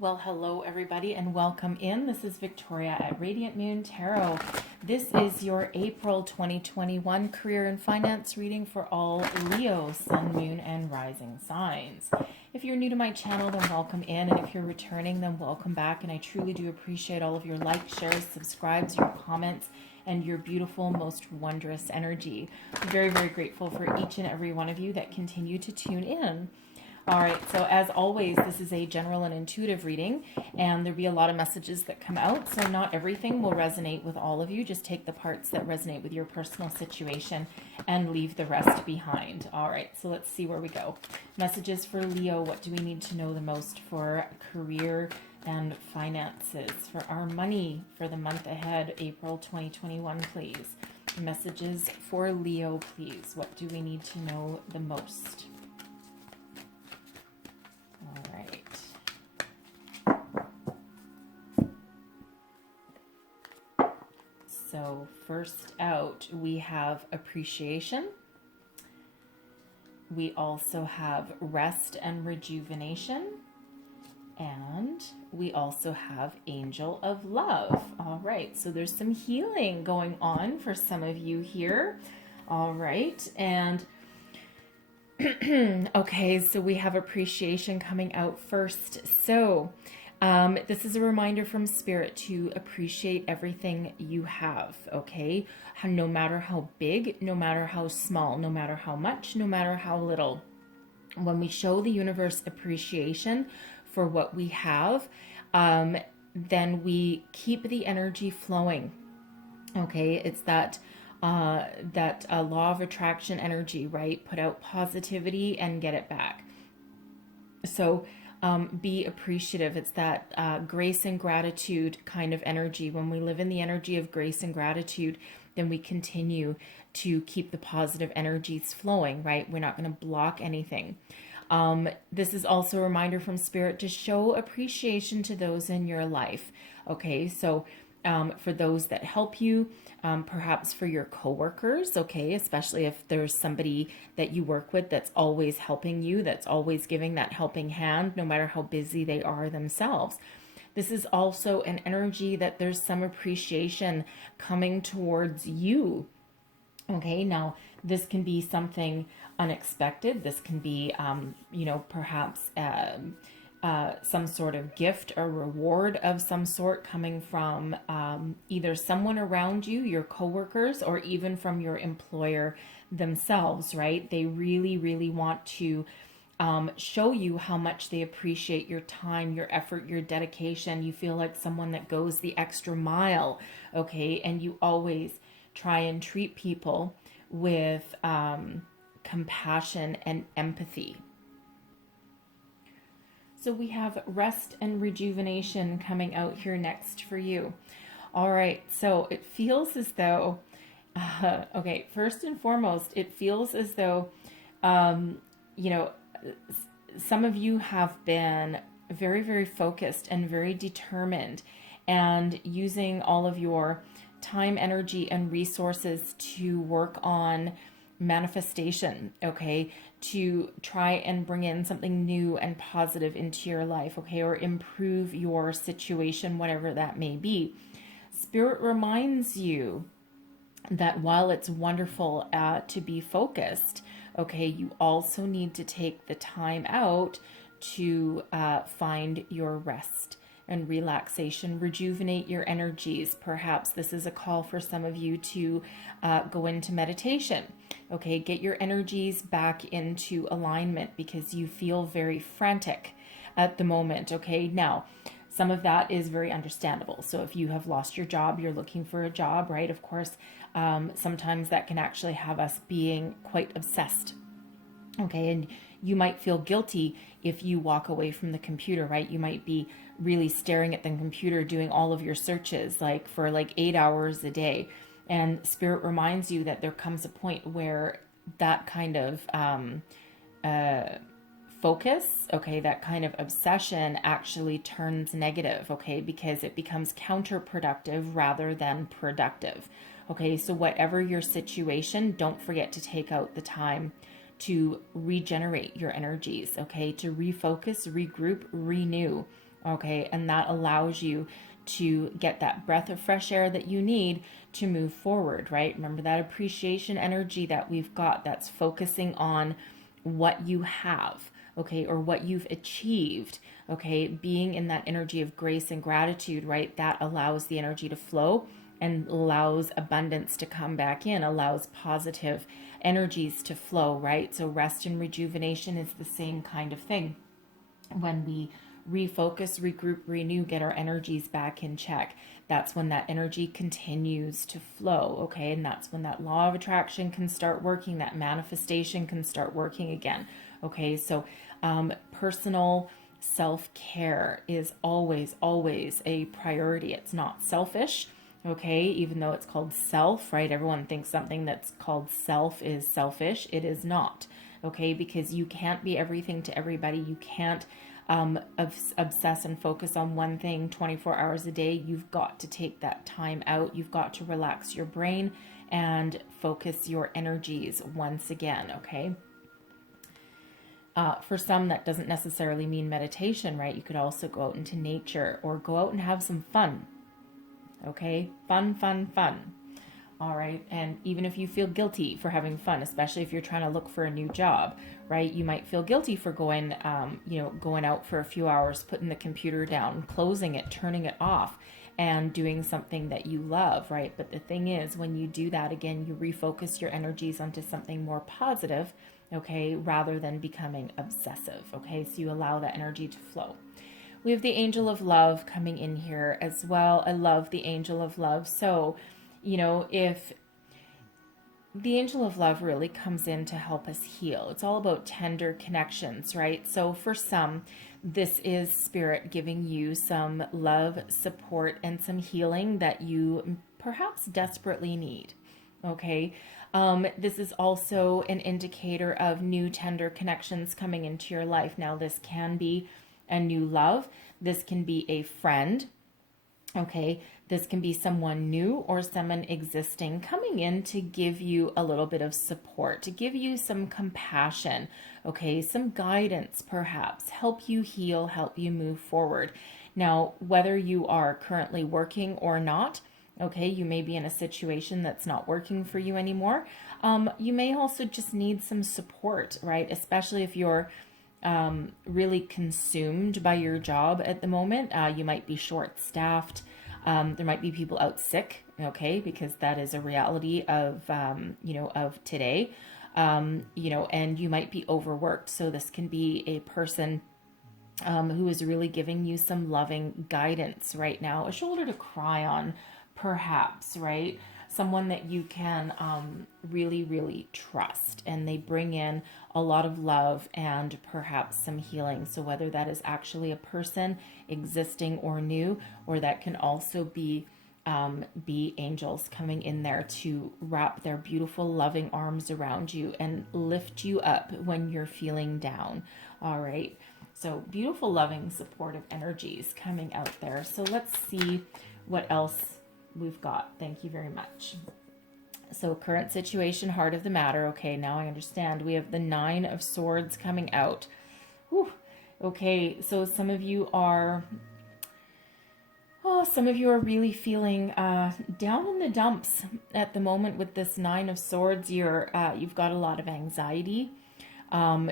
Well, hello everybody and welcome in. This is Victoria at Radiant Moon Tarot. This is your April 2021 career and finance reading for all Leo, Sun, Moon, and Rising signs. If you're new to my channel, then welcome in, and if you're returning, then welcome back. And I truly do appreciate all of your likes, shares, subscribes, your comments, and your beautiful, most wondrous energy. I'm very, very grateful for each and every one of you that continue to tune in. All right, so as always, this is a general and intuitive reading, and there'll be a lot of messages that come out, so not everything will resonate with all of you. Just take the parts that resonate with your personal situation and leave the rest behind. All right, so let's see where we go. Messages for Leo. What do we need to know the most for career and finances? For our money for the month ahead, April 2021, please. Messages for Leo, please. What do we need to know the most? All right. So first out, we have appreciation. We also have rest and rejuvenation. And we also have Angel of Love. All right, so there's some healing going on for some of you here. All right, and okay, so we have appreciation coming out first. So this is a reminder from Spirit to appreciate everything you have, okay? No matter how big, no matter how small, no matter how much, no matter how little. When we show the universe appreciation for what we have, then we keep the energy flowing, okay? It's that law of attraction energy, right? Put out positivity and get it back. So be appreciative. It's that grace and gratitude kind of energy. When we live in the energy of grace and gratitude, then we continue to keep the positive energies flowing, right? We're not going to block anything. This is also a reminder from Spirit to show appreciation to those in your life. Okay, so for those that help you, perhaps for your coworkers, okay, especially if there's somebody that you work with that's always helping you, that's always giving that helping hand, no matter how busy they are themselves. This is also an energy that there's some appreciation coming towards you. Okay, now this can be something unexpected. This can be, perhaps some sort of gift or reward of some sort coming from either someone around you, your coworkers, or even from your employer themselves, right? They really, really want to show you how much they appreciate your time, your effort, your dedication. You feel like someone that goes the extra mile, okay? And you always try and treat people with compassion and empathy. So we have rest and rejuvenation coming out here next for you. All right, so it feels as though, okay, first and foremost, it feels as though, some of you have been very, very focused and very determined and using all of your time, energy, and resources to work on manifestation, okay, to try and bring in something new and positive into your life, okay, or improve your situation, whatever that may be. Spirit reminds you that while it's wonderful to be focused, okay, you also need to take the time out to find your rest and relaxation, rejuvenate your energies. Perhaps this is a call for some of you to go into meditation. Okay, get your energies back into alignment because you feel very frantic at the moment. Okay, now some of that is very understandable. So if you have lost your job, you're looking for a job, right? Of course, sometimes that can actually have us being quite obsessed. Okay, and you might feel guilty if you walk away from the computer, right? You might be really staring at the computer doing all of your searches for 8 hours a day. And Spirit reminds you that there comes a point where that kind of focus, okay, that kind of obsession actually turns negative, okay, because it becomes counterproductive rather than productive. Okay, so whatever your situation, don't forget to take out the time to regenerate your energies, okay, to refocus, regroup, renew. Okay, and that allows you to get that breath of fresh air that you need to move forward, right? Remember that appreciation energy that we've got that's focusing on what you have, okay, or what you've achieved, okay? Being in that energy of grace and gratitude, right? That allows the energy to flow and allows abundance to come back in, allows positive energies to flow, right? So rest and rejuvenation is the same kind of thing. When we refocus, regroup, renew, get our energies back in check, that's when that energy continues to flow, okay? And that's when that law of attraction can start working, that manifestation can start working again, okay? So personal self-care is always, always a priority. It's not selfish, okay? Even though it's called self, right? Everyone thinks something that's called self is selfish. It is not, okay? Because you can't be everything to everybody. You can't obsess and focus on one thing 24 hours a day. You've got to take that time out. You've got to relax your brain and focus your energies once again, okay? For some, that doesn't necessarily mean meditation, right? You could also go out into nature or go out and have some fun, okay? Fun, fun, fun. All right. And even if you feel guilty for having fun, especially if you're trying to look for a new job, right? You might feel guilty for going, going out for a few hours, putting the computer down, closing it, turning it off, and doing something that you love, right? But the thing is, when you do that, again, you refocus your energies onto something more positive, okay, rather than becoming obsessive, okay? So you allow that energy to flow. We have the angel of love coming in here as well. I love the angel of love. So, if the angel of love really comes in to help us heal, it's all about tender connections, right? So for some, this is spirit giving you some love, support, and some healing that you perhaps desperately need, okay? This is also an indicator of new tender connections coming into your life. Now, this can be a new love. This can be a friend. Okay, this can be someone new or someone existing coming in to give you a little bit of support, to give you some compassion, okay, some guidance perhaps, help you heal, help you move forward. Now, whether you are currently working or not, okay, you may be in a situation that's not working for you anymore. You may also just need some support, right? Especially if you're really consumed by your job at the moment. You might be short-staffed. There might be people out sick, okay, because that is a reality of, of today, and you might be overworked. So this can be a person who is really giving you some loving guidance right now, a shoulder to cry on, perhaps, right? Someone that you can really, really trust, and they bring in a lot of love and perhaps some healing. So whether that is actually a person existing or new, or that can also be angels coming in there to wrap their beautiful loving arms around you and lift you up when you're feeling down. All right. So beautiful, loving, supportive energies coming out there. So let's see what else we've got. Thank you very much. So current situation, heart of the matter. Okay, now I understand. We have the 9 of Swords coming out. Whew. Okay, so some of you are really feeling down in the dumps at the moment with this 9 of Swords. You've got a lot of anxiety.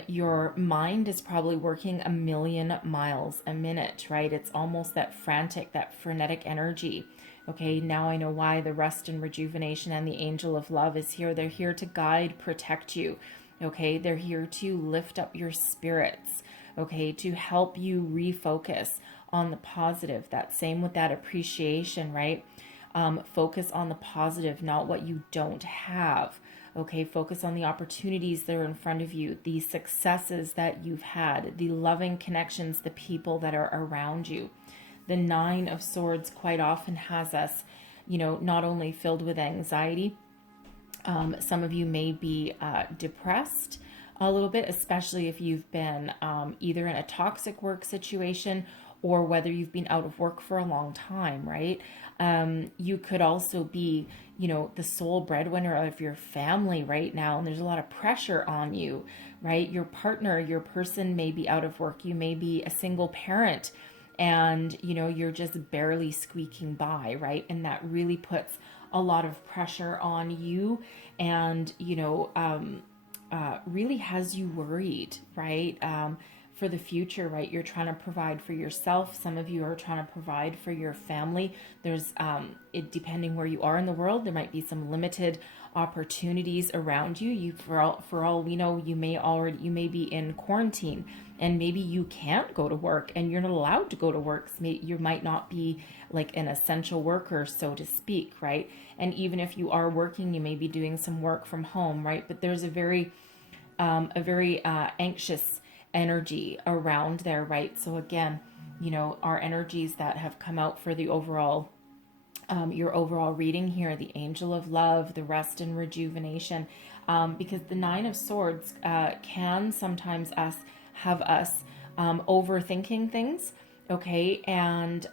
Your mind is probably working 1,000,000 miles a minute, right? It's almost that frantic, that frenetic energy. Okay, now I know why the rest and rejuvenation and the angel of love is here. They're here to guide, protect you. Okay, they're here to lift up your spirits. Okay, to help you refocus on the positive. That same with that appreciation, right? Focus on the positive, not what you don't have. Okay, focus on the opportunities that are in front of you, the successes that you've had, the loving connections, the people that are around you. The 9 of Swords quite often has us, not only filled with anxiety. Some of you may be depressed a little bit, especially if you've been either in a toxic work situation or whether you've been out of work for a long time, right? You could also be, the sole breadwinner of your family right now, and there's a lot of pressure on you, right? Your partner, your person may be out of work. You may be a single parent, and, you know, you're just barely squeaking by, right? And that really puts a lot of pressure on you, and, you know, really has you worried, right? For the future, right? You're trying to provide for yourself. Some of you are trying to provide for your family. There's, depending where you are in the world, there might be some limited opportunities around you. For all we know, you may be in quarantine, and maybe you can't go to work, and you're not allowed to go to work. You might not be like an essential worker, so to speak, right? And even if you are working, you may be doing some work from home, right? But there's a very anxious energy around there, right? So again, you know, our energies that have come out for the overall, your overall reading here, the Angel of Love, the rest and rejuvenation, because the Nine of Swords can sometimes have us overthinking things, okay, and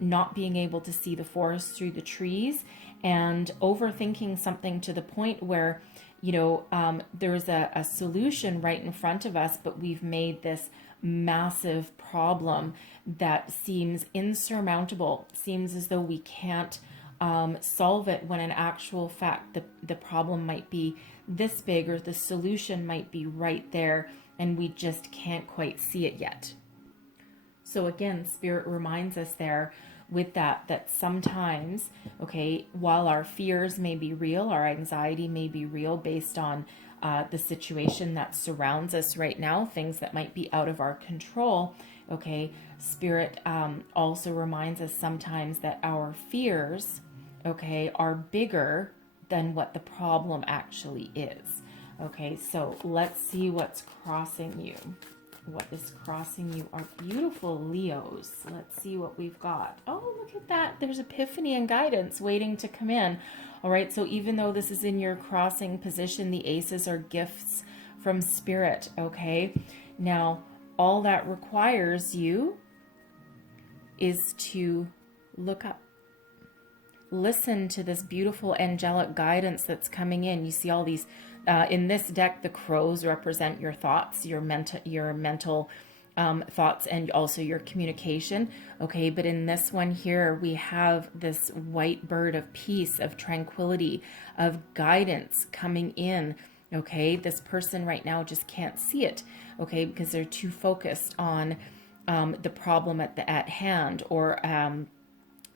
not being able to see the forest through the trees, and overthinking something to the point where, you know, there's a solution right in front of us, but we've made this massive problem that seems insurmountable, seems as though we can't solve it, when in actual fact the problem might be this big, or the solution might be right there, and we just can't quite see it yet. So again, Spirit reminds us there with that sometimes, okay, while our fears may be real, our anxiety may be real based on the situation that surrounds us right now, things that might be out of our control, okay, Spirit also reminds us sometimes that our fears, okay, are bigger than what the problem actually is. Okay, so let's see what's crossing you. What is crossing you are beautiful Leos. Let's see what we've got. Oh, look at that. There's epiphany and guidance waiting to come in. All right, so even though this is in your crossing position, the aces are gifts from Spirit, okay? Now, all that requires you is to look up. Listen to this beautiful angelic guidance that's coming in. You see all these, in this deck, the crows represent your thoughts, your mental thoughts, and also your communication. Okay, but in this one here, we have this white bird of peace, of tranquility, of guidance coming in. Okay, this person right now just can't see it. Okay, because they're too focused on the problem at hand, or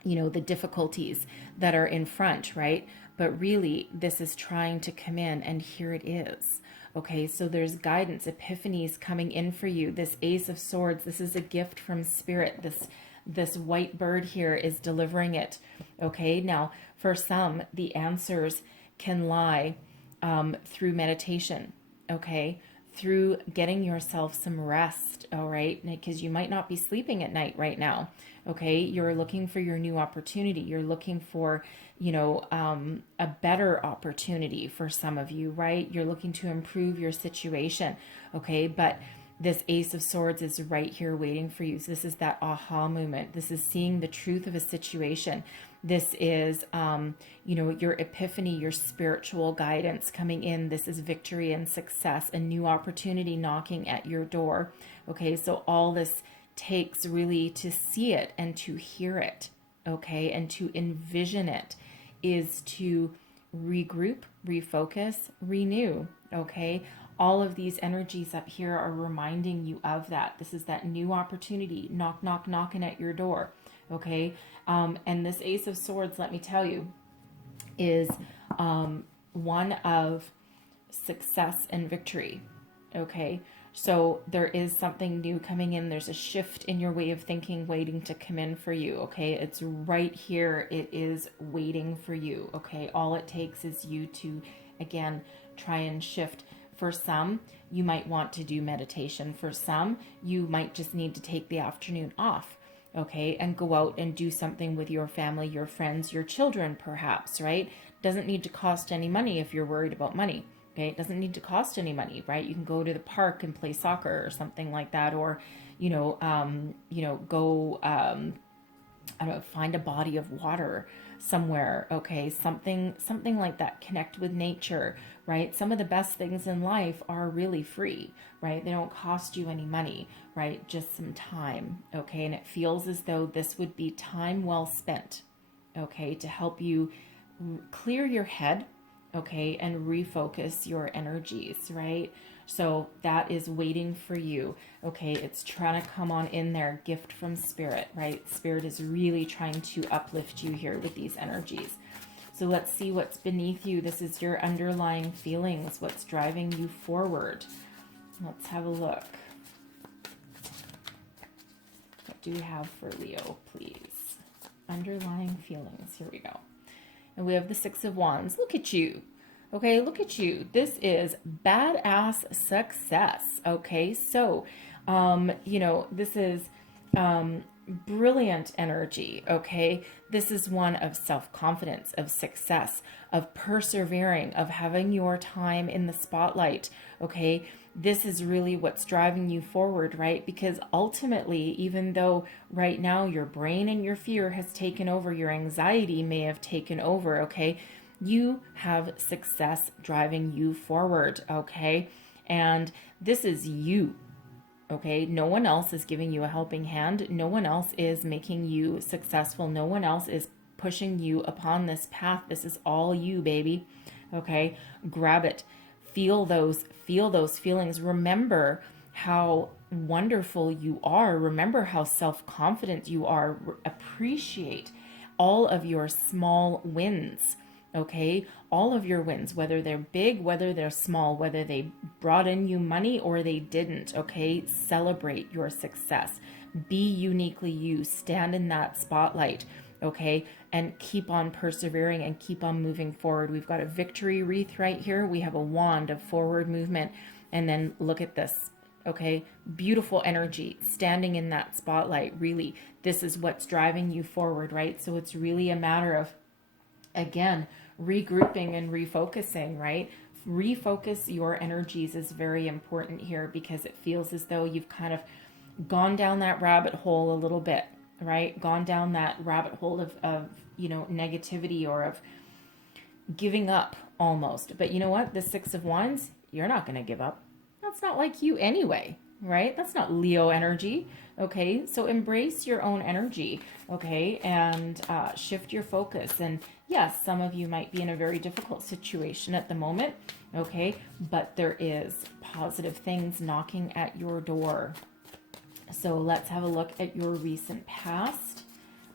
you know, the difficulties that are in front, right? But really, this is trying to come in, and here it is. Okay, so there's guidance, epiphanies coming in for you. This Ace of Swords, this is a gift from Spirit. This white bird here is delivering it. Okay, now for some, the answers can lie through meditation. Okay, through getting yourself some rest. All right, because you might not be sleeping at night right now. Okay, you're looking for your new opportunity. You're looking for, you know, a better opportunity for some of you, right? You're looking to improve your situation. Okay, but this Ace of Swords is right here waiting for you. So this is that aha moment. This is seeing the truth of a situation. This is, you know, your epiphany, your spiritual guidance coming in. This is victory and success, a new opportunity knocking at your door. Okay, so all this takes really to see it and to hear it, okay, and to envision it, is to regroup, refocus, renew, okay? All of these energies up here are reminding you of that. This is that new opportunity, knocking at your door, okay? And this Ace of Swords, let me tell you, is one of success and victory, okay? So there is something new coming in. There's a shift in your way of thinking waiting to come in for you, okay? It's right here. It is waiting for you, okay? All it takes is you to, again, try and shift. For some, you might want to do meditation. For some, you might just need to take the afternoon off, okay? And go out and do something with your family, your friends, your children, perhaps, right? Doesn't need to cost any money if you're worried about money. Okay, it doesn't need to cost any money, right? You can go to the park and play soccer or something like that, or, go, I don't know, find a body of water somewhere, okay? Something like that. Connect with nature, right? Some of the best things in life are really free, right? They don't cost you any money, right? Just some time, okay? And it feels as though this would be time well spent, okay, to help you clear your head, okay, and refocus your energies, right? So that is waiting for you, okay? It's trying to come on in there, gift from spirit, right? Spirit is really trying to uplift you here with these energies. So let's see what's beneath you. This is your underlying feelings, what's driving you forward. Let's have a look. What do we have for Leo, please? Underlying feelings. Here we go. And we have the Six of Wands. Look at you. Okay, look at you. This is badass success. Okay, so, this is brilliant energy. Okay, this is one of self-confidence, of success, of persevering, of having your time in the spotlight. Okay, this is really what's driving you forward, right? Because ultimately, even though right now your brain and your fear has taken over, your anxiety may have taken over, okay? You have success driving you forward, okay? And this is you, okay? No one else is giving you a helping hand. No one else is making you successful. No one else is pushing you upon this path. This is all you, baby, okay? Grab it. Feel those feelings. Remember how wonderful you are. Remember how self-confident you are. Appreciate all of your small wins. Okay, all of your wins, whether they're big, whether they're small, whether they brought in you money or they didn't, okay, celebrate your success. Be uniquely you. Stand in that spotlight, okay, and keep on persevering and keep on moving forward. We've got a victory wreath right here. We have a wand of forward movement. And then look at this, okay, beautiful energy standing in that spotlight. Really, this is what's driving you forward, right? So it's really a matter of, again, regrouping and refocusing, right? Refocus your energies is very important here because it feels as though you've kind of gone down that rabbit hole a little bit, right? Gone down that rabbit hole of negativity or of giving up almost. But you know what? The Six of Wands, you're not going to give up. That's not like you anyway, right? That's not Leo energy. Okay, so embrace your own energy, okay, and shift your focus. And yes, some of you might be in a very difficult situation at the moment, okay, but there is positive things knocking at your door. So let's have a look at your recent past.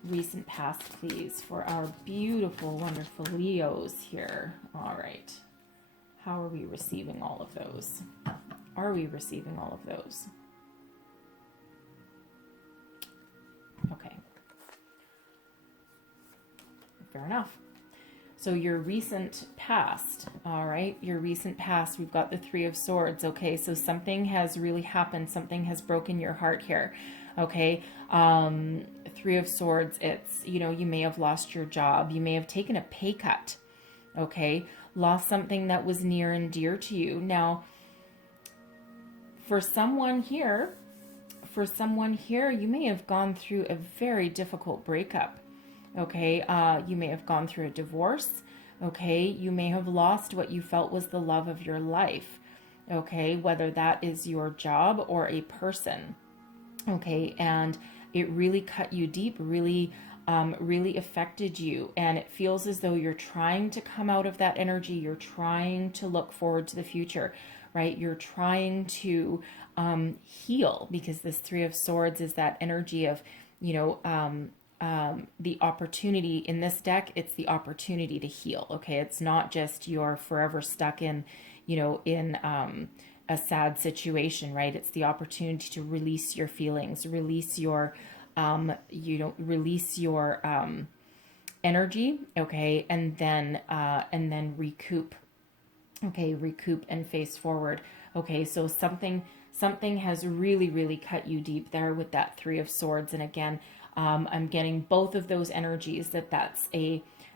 Recent past, please, for our beautiful, wonderful Leos here. All right. How are we receiving all of those? Are we receiving all of those? Okay. Fair enough. So your recent past, all right, your recent past, we've got the Three of Swords, okay, so something has really happened, something has broken your heart here, okay, Three of Swords, it's, you may have lost your job, you may have taken a pay cut, okay, lost something that was near and dear to you. Now, for someone here, you may have gone through a very difficult breakup. Okay, you may have gone through a divorce. Okay, you may have lost what you felt was the love of your life. Okay, whether that is your job or a person. Okay, and it really cut you deep, really affected you. And it feels as though you're trying to come out of that energy. You're trying to look forward to the future, right? You're trying to heal, because this Three of Swords is that energy of, the opportunity in this deck. It's the opportunity to heal. Okay, it's not just you're forever stuck in a sad situation, right? It's the opportunity to release your feelings, release your energy, okay, and then recoup. Okay, recoup and face forward. Okay, so something has really cut you deep there with that Three of Swords. And again, I'm getting both of those energies, that's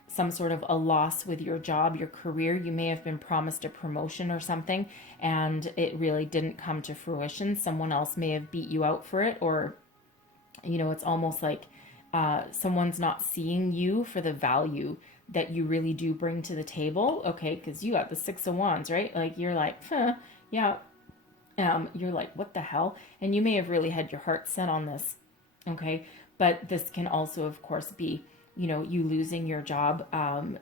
some sort of a loss with your job, your career. You may have been promised a promotion or something, and it really didn't come to fruition. Someone else may have beat you out for it, or, it's almost like someone's not seeing you for the value that you really do bring to the table, okay? Because you got the Six of Wands, right? Like, you're like, huh, yeah. You're like, what the hell? And you may have really had your heart set on this, okay? But this can also, of course, be, you know, you losing your job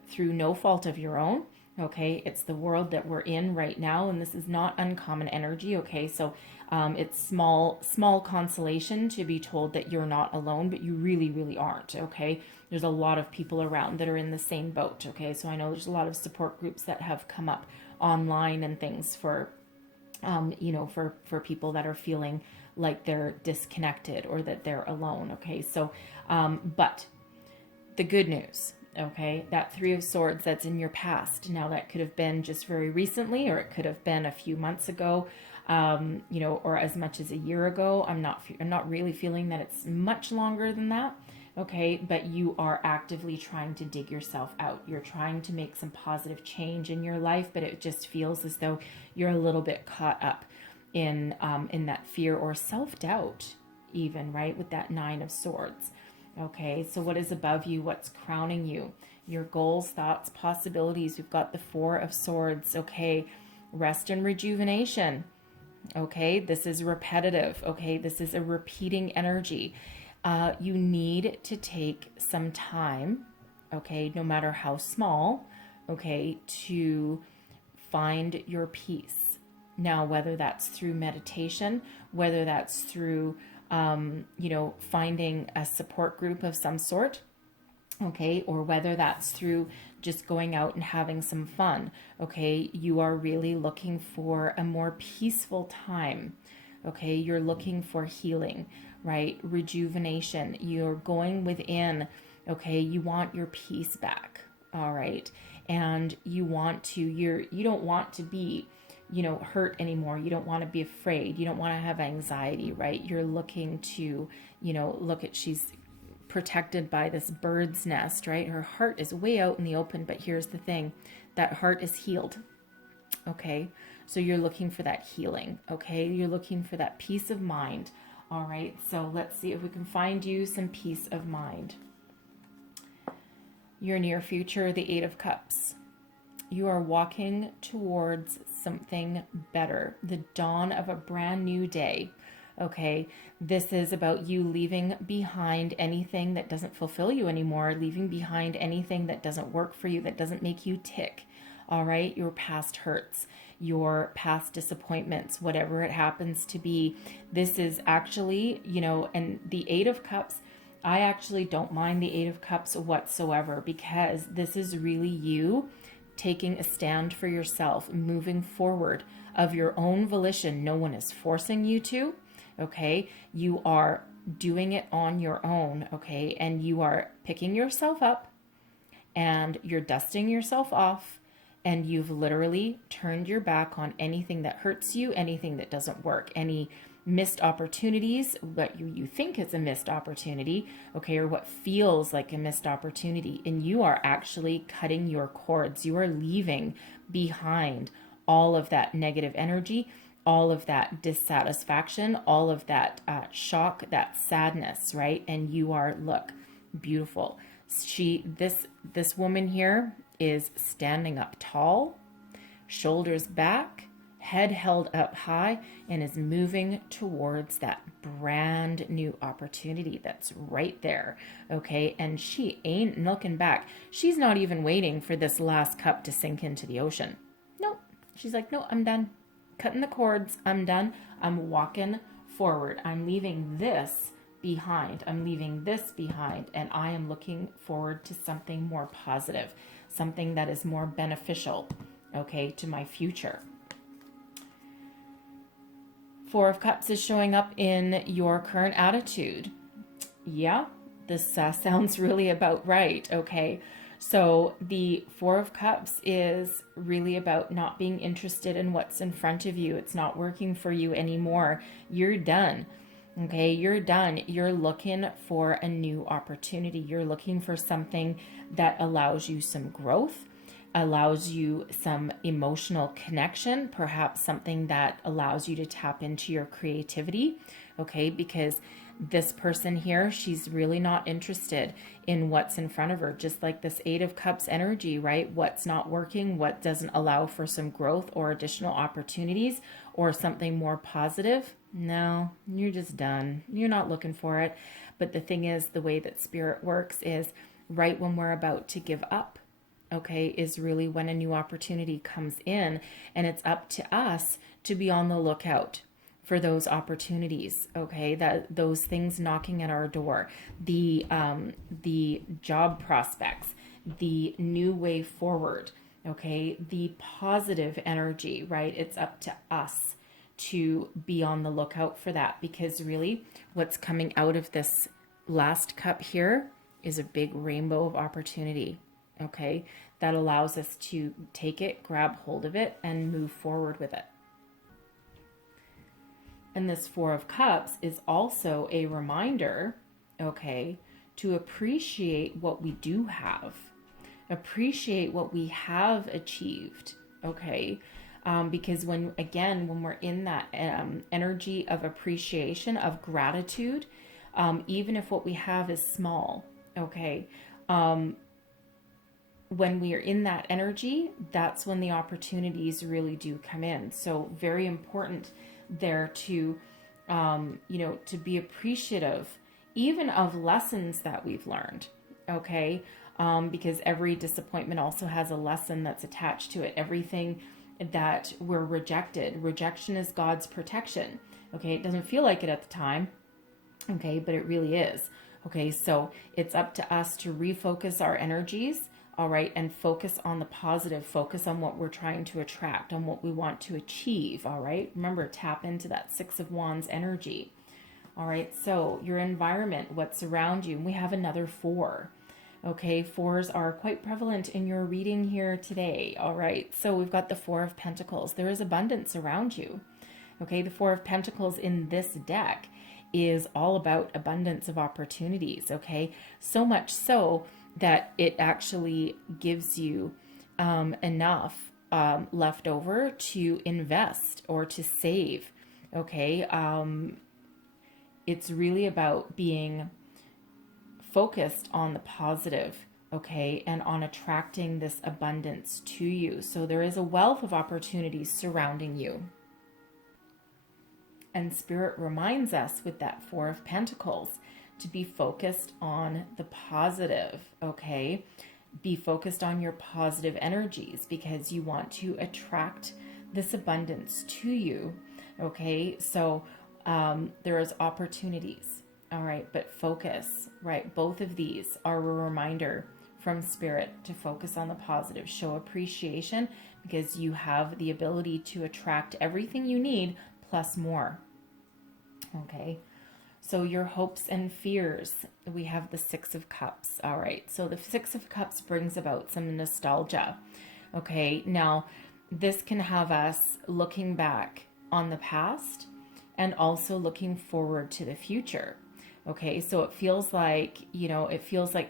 through no fault of your own, okay? It's the world that we're in right now, and this is not uncommon energy, okay? So it's small consolation to be told that you're not alone, but you really, really aren't, okay? There's a lot of people around that are in the same boat, okay? So I know there's a lot of support groups that have come up online and things for, you know, for people that are feeling like they're disconnected or that they're alone, okay? So, but the good news, okay, that Three of Swords that's in your past. Now that could have been just very recently, or it could have been a few months ago, you know, or as much as a year ago. I'm not really feeling that it's much longer than that, okay? But you are actively trying to dig yourself out. You're trying to make some positive change in your life, but it just feels as though you're a little bit caught up in that fear or self-doubt, even, right, with that Nine of Swords. Okay, so what is above you? What's crowning you? Your goals, thoughts, possibilities. We've got the Four of Swords. Okay, rest and rejuvenation. Okay, this is repetitive. Okay, this is a repeating energy. You need to take some time, okay, no matter how small, okay, to find your peace. Now, whether that's through meditation, whether that's through you know, finding a support group of some sort, okay, or whether that's through just going out and having some fun, okay, you are really looking for a more peaceful time, okay, you're looking for healing, right, rejuvenation, you're going within, okay, you want your peace back, all right, and you don't want to be, you know, hurt anymore. You don't want to be afraid. You don't want to have anxiety, right? You're looking to, you know, look at, she's protected by this bird's nest, right? Her heart is way out in the open, but here's the thing, that heart is healed, okay? So you're looking for that healing, okay? You're looking for that peace of mind, all right? So let's see if we can find you some peace of mind. Your near future, the Eight of Cups. You are walking towards something better, the dawn of a brand new day, okay? This is about you leaving behind anything that doesn't fulfill you anymore, leaving behind anything that doesn't work for you, that doesn't make you tick, all right? Your past hurts, your past disappointments, whatever it happens to be. This is actually, you know, and the Eight of Cups, I actually don't mind the Eight of Cups whatsoever, because this is really you taking a stand for yourself, moving forward of your own volition. No one is forcing you to, okay? You are doing it on your own, okay? And you are picking yourself up and you're dusting yourself off, and you've literally turned your back on anything that hurts you, anything that doesn't work, any missed opportunities, what you think is a missed opportunity, okay, or what feels like a missed opportunity, and you are actually cutting your cords. You are leaving behind all of that negative energy, all of that dissatisfaction, all of that shock, that sadness, right? And you are, look, beautiful. This woman here is standing up tall, shoulders back, head held up high, and is moving towards that brand new opportunity that's right there, okay? And she ain't looking back. She's not even waiting for this last cup to sink into the ocean. Nope. She's like, no, I'm done. Cutting the cords. I'm done. I'm walking forward. I'm leaving this behind. I'm leaving this behind, and I am looking forward to something more positive, something that is more beneficial, okay, to my future. Four of Cups is showing up in your current attitude. Yeah, this sounds really about right, okay? So the Four of Cups is really about not being interested in what's in front of you. It's not working for you anymore. You're done, okay? You're done. You're looking for a new opportunity. You're looking for something that allows you some growth, allows you some emotional connection, perhaps something that allows you to tap into your creativity, okay? Because This person here, she's really not interested in what's in front of her, just like this Eight of Cups energy, right? What's not working, what doesn't allow for some growth or additional opportunities or something more positive. No, you're just done. You're not looking for it. But the thing is, the way that Spirit works is right when we're about to give up, okay, is really when a new opportunity comes in, and it's up to us to be on the lookout for those opportunities, okay, that those things knocking at our door, the job prospects, the new way forward, okay, the positive energy, right? It's up to us to be on the lookout for that, because really what's coming out of this last cup here is a big rainbow of opportunity, okay, that allows us to take it, grab hold of it, and move forward with it. And this Four of Cups is also a reminder, okay, to appreciate what we do have, appreciate what we have achieved, okay, because when we're in that energy of appreciation, of gratitude, even if what we have is small, okay, when we are in that energy, that's when the opportunities really do come in. So very important there to, to be appreciative even of lessons that we've learned, okay? Because every disappointment also has a lesson that's attached to it. Everything that we're rejected, rejection is God's protection, okay? It doesn't feel like it at the time, okay, but it really is, okay? So it's up to us to refocus our energies, all right, and focus on the positive, focus on what we're trying to attract, on what we want to achieve, all right? Remember, tap into that Six of Wands energy, all right? So your environment, what's around you, and we have another four, okay? Fours are quite prevalent in your reading here today, all right? So we've got the Four of Pentacles. There is abundance around you, okay? The Four of Pentacles in this deck is all about abundance of opportunities, okay? So much so that it actually gives you enough left over to invest or to save, okay? It's really about being focused on the positive, okay, and on attracting this abundance to you. So there is a wealth of opportunities surrounding you. And Spirit reminds us with that Four of Pentacles to be focused on the positive, okay? Be focused on your positive energies because you want to attract this abundance to you, okay? So there is opportunities, all right, but focus, right? Both of these are a reminder from Spirit to focus on the positive, show appreciation because you have the ability to attract everything you need plus more, okay? So your hopes and fears, we have the Six of Cups. All right. So the Six of Cups brings about some nostalgia. Okay. Now, this can have us looking back on the past and also looking forward to the future. Okay. So it feels like,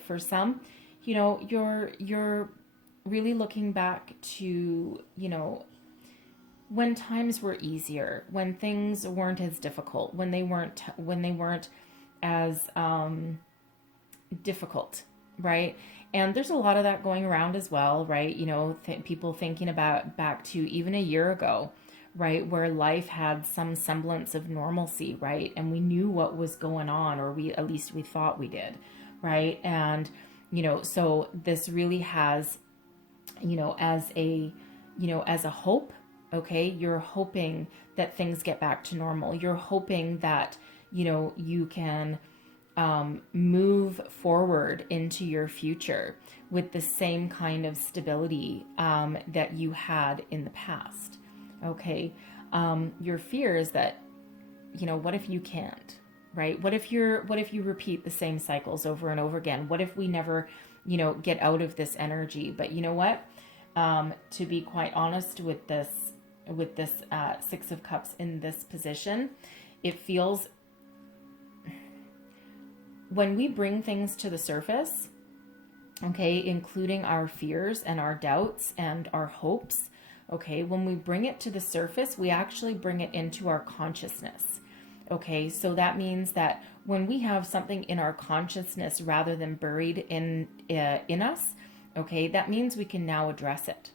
for some, you're really looking back to, when times were easier, when things weren't as difficult, when they weren't as difficult, right? And there's a lot of that going around as well, right? People thinking about back to even a year ago, right? Where life had some semblance of normalcy, right? And we knew what was going on, or at least we thought we did, right? And, so this really has, as a hope. Okay, you're hoping that things get back to normal. You're hoping that, you can move forward into your future with the same kind of stability that you had in the past. Okay, your fear is that, what if you can't, right? What if you repeat the same cycles over and over again? What if we never, get out of this energy? But you know what? To be quite honest with this Six of Cups in this position, it feels when we bring things to the surface, okay, including our fears and our doubts and our hopes, okay, when we bring it to the surface, we actually bring it into our consciousness, Okay, so that means that when we have something in our consciousness rather than buried in us, okay, that means we can now address it.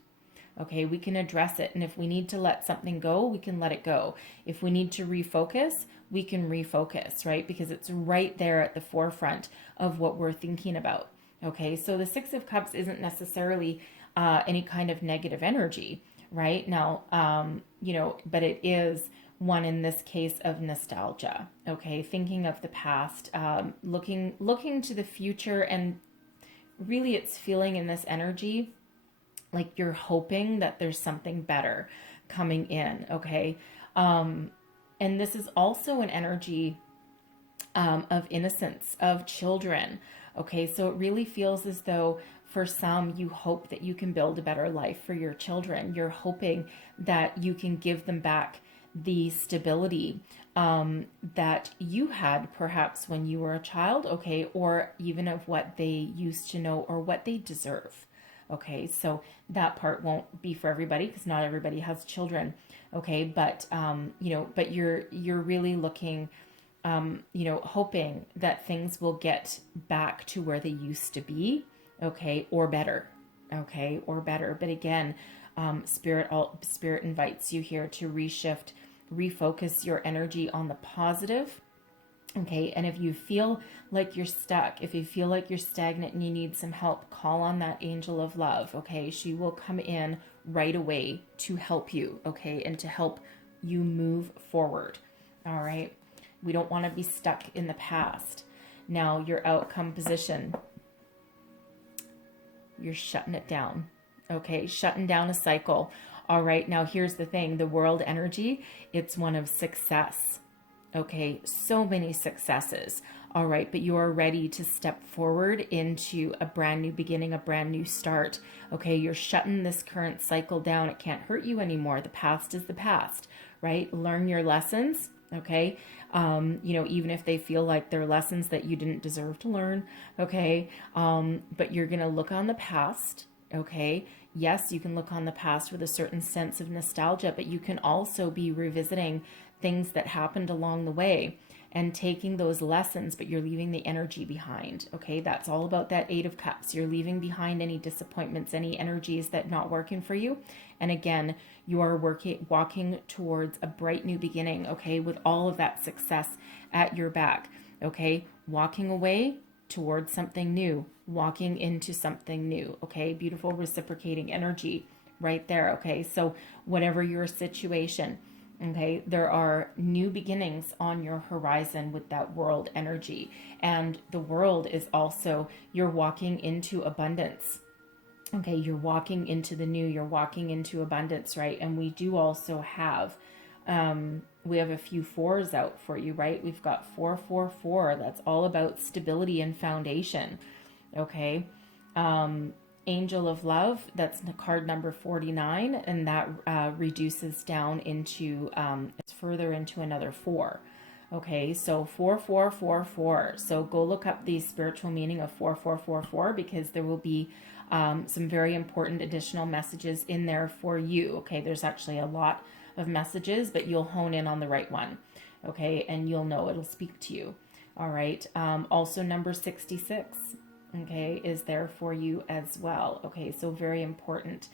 Okay, we can address it. And if we need to let something go, we can let it go. If we need to refocus, we can refocus, right? Because it's right there at the forefront of what we're thinking about. Okay, so the Six of Cups isn't necessarily any kind of negative energy, right? Now, but it is one in this case of nostalgia. Okay, thinking of the past, looking to the future, and really it's feeling in this energy like you're hoping that there's something better coming in. Okay, and this is also an energy of innocence, of children. Okay, so it really feels as though for some you hope that you can build a better life for your children. You're hoping that you can give them back the stability that you had perhaps when you were a child, okay, or even of what they used to know or what they deserve. Okay, so that part won't be for everybody because not everybody has children. Okay, but but you're really looking, hoping that things will get back to where they used to be. Okay, or better. Okay, or better. But again, spirit invites you here to reshift, refocus your energy on the positive. Okay, and if you feel like you're stuck, if you feel like you're stagnant and you need some help, call on that angel of love. Okay, she will come in right away to help you, okay, and to help you move forward. All right, we don't want to be stuck in the past. Now, your outcome position, you're shutting it down. Okay, shutting down a cycle. All right, now here's the thing, the world energy, it's one of success. Okay, so many successes. All right, but you are ready to step forward into a brand new beginning, a brand new start. Okay, you're shutting this current cycle down. It can't hurt you anymore. The past is the past, right? Learn your lessons. Okay, even if they feel like they're lessons that you didn't deserve to learn. Okay, but you're gonna look on the past. Okay, yes, you can look on the past with a certain sense of nostalgia, but you can also be revisiting things that happened along the way and taking those lessons, but you're leaving the energy behind. Okay, that's all about that Eight of Cups. You're leaving behind any disappointments, any energies that not working for you. And again, you are walking towards a bright new beginning, okay, with all of that success at your back. Okay, walking away towards something new, walking into something new. Okay, beautiful reciprocating energy right there. Okay, so whatever your situation, okay, there are new beginnings on your horizon with that world energy. And the world is also, you're walking into abundance. Okay, you're walking into the new, you're walking into abundance, right? And we do also have, we have a few fours out for you, right? We've got 444. That's all about stability and foundation. Okay. Angel of Love, that's the card number 49, and that reduces down into, it's further into another 4. Okay, so 4444. So go look up the spiritual meaning of 4444 because there will be some very important additional messages in there for you. Okay, there's actually a lot of messages, but you'll hone in on the right one. Okay, and you'll know it'll speak to you. All right, also number 66. Okay, is there for you as well. Okay, so very important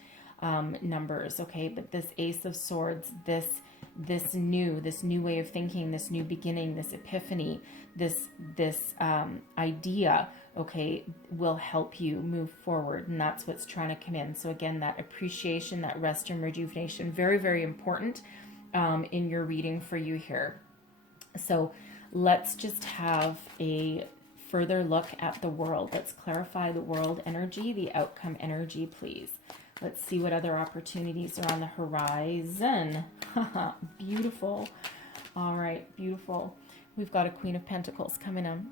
numbers. Okay, but this Ace of Swords, this new way of thinking, this new beginning, this epiphany, this idea, okay, will help you move forward, and that's what's trying to come in. So again, that appreciation, that rest and rejuvenation, very, very important in your reading for you here. So let's just have a further look at the world. Let's clarify the world energy, the outcome energy, please. Let's see what other opportunities are on the horizon. Beautiful. All right, beautiful. We've got a Queen of Pentacles coming in.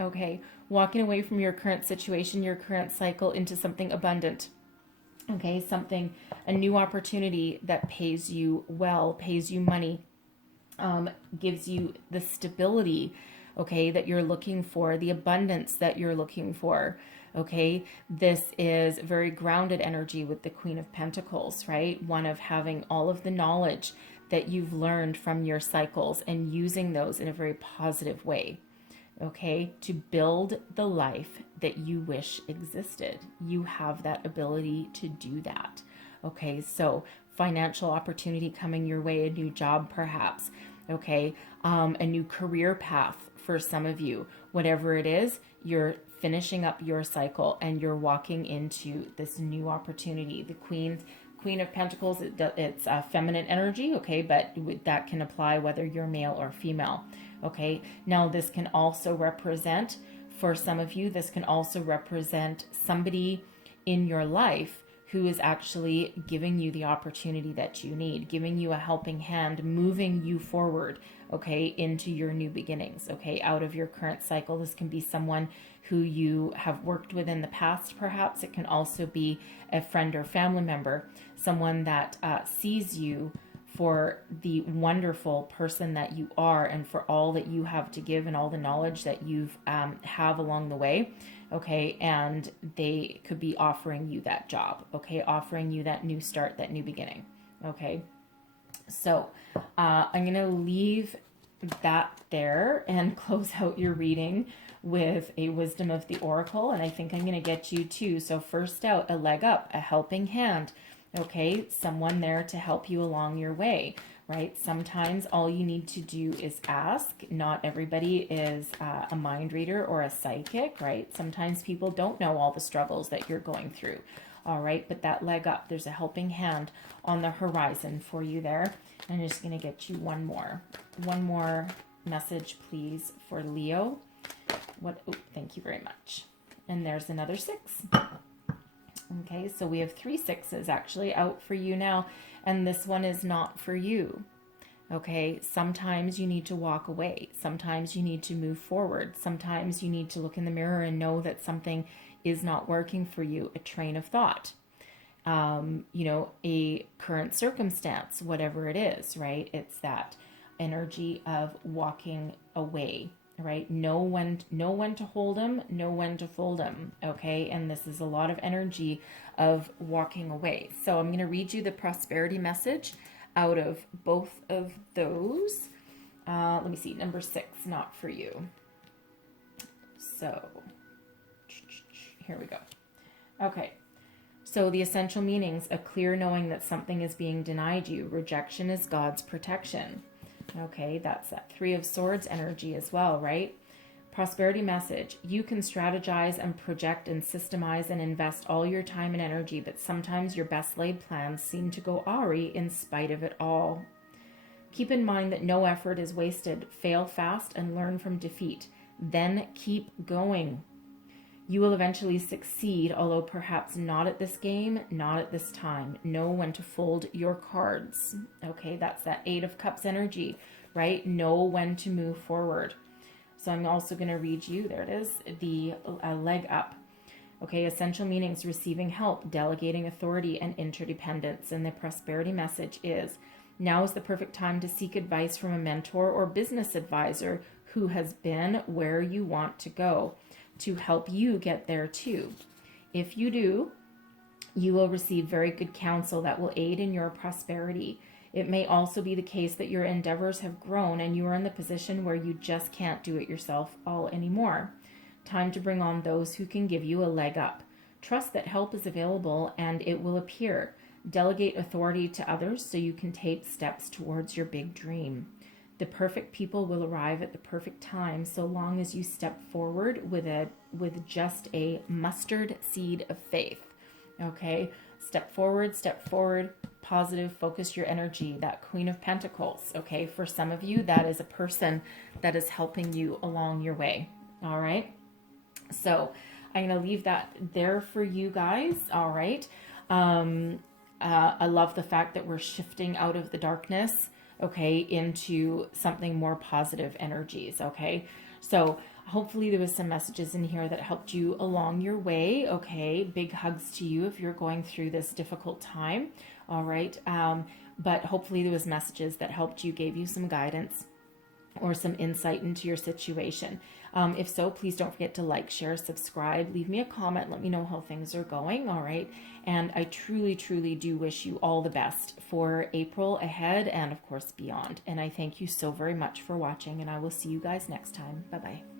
Okay, walking away from your current situation, your current cycle into something abundant. Okay, a new opportunity that pays you well, pays you money, gives you the stability, okay, that you're looking for, the abundance that you're looking for. Okay, this is very grounded energy with the Queen of Pentacles, right? One of having all of the knowledge that you've learned from your cycles and using those in a very positive way, okay, to build the life that you wish existed. You have that ability to do that. Okay, so financial opportunity coming your way, a new job perhaps, okay, a new career path for some of you, whatever it is, you're finishing up your cycle and you're walking into this new opportunity. The Queen of Pentacles, it's feminine energy, okay, but that can apply whether you're male or female, okay. Now this can also represent, for some of you, this can also represent somebody in your life who is actually giving you the opportunity that you need, giving you a helping hand, moving you forward, okay, into your new beginnings, okay, out of your current cycle. This can be someone who you have worked with in the past, perhaps. It can also be a friend or family member, someone that sees you for the wonderful person that you are and for all that you have to give and all the knowledge that you've have along the way, okay, and they could be offering you that job, okay, offering you that new start, that new beginning, okay. So I'm going to leave that there and close out your reading with a wisdom of the oracle, and I think I'm going to get you too. So first out, a leg up, a helping hand, okay, someone there to help you along your way, right? Sometimes all you need to do is ask. Not everybody is a mind reader or a psychic, right? Sometimes people don't know all the struggles that you're going through, all right? But that leg up, there's a helping hand on the horizon for you there. I'm just going to get you one more message, please, for Leo. What? Oh, thank you very much. And there's another 6. Okay, so we have 3 6s actually out for you now, and this one is not for you. Okay, sometimes you need to walk away. Sometimes you need to move forward. Sometimes you need to look in the mirror and know that something is not working for you, a train of thought, a current circumstance, whatever it is, right? It's that energy of walking away, right? Know when to hold them, know when to fold them, okay? And this is a lot of energy of walking away. So I'm going to read you the prosperity message out of both of those. Let me see, number 6, not for you. So here we go. Okay. So the essential meanings, a clear knowing that something is being denied you. Rejection is God's protection. Okay, that's that 3 of Swords energy as well, right? Prosperity message. You can strategize and project and systemize and invest all your time and energy, but sometimes your best laid plans seem to go awry in spite of it all. Keep in mind that no effort is wasted. Fail fast and learn from defeat. Then keep going. You will eventually succeed, although perhaps not at this game, not at this time. Know when to fold your cards. Okay, that's that 8 of Cups energy, right? Know when to move forward. So I'm also going to read you, there it is, the leg up. Okay, essential meanings, receiving help, delegating authority, and interdependence. And the prosperity message is, now is the perfect time to seek advice from a mentor or business advisor who has been where you want to go, to help you get there too. If you do, you will receive very good counsel that will aid in your prosperity. It may also be the case that your endeavors have grown and you are in the position where you just can't do it yourself all anymore. Time to bring on those who can give you a leg up. Trust that help is available and it will appear. Delegate authority to others so you can take steps towards your big dream. The perfect people will arrive at the perfect time so long as you step forward with just a mustard seed of faith. Okay? Step forward, positive, focus your energy. That Queen of Pentacles. Okay? For some of you, that is a person that is helping you along your way. All right? So I'm going to leave that there for you guys. All right? I love the fact that we're shifting out of the darkness, okay, into something more positive energies, okay? So hopefully there was some messages in here that helped you along your way, okay? Big hugs to you if you're going through this difficult time, all right? But hopefully there was messages that helped you, gave you some guidance, or some insight into your situation. If so, please don't forget to like, share, subscribe, leave me a comment, let me know how things are going, all right? And I truly, truly do wish you all the best for April ahead and, of course, beyond. And I thank you so very much for watching, and I will see you guys next time. Bye-bye.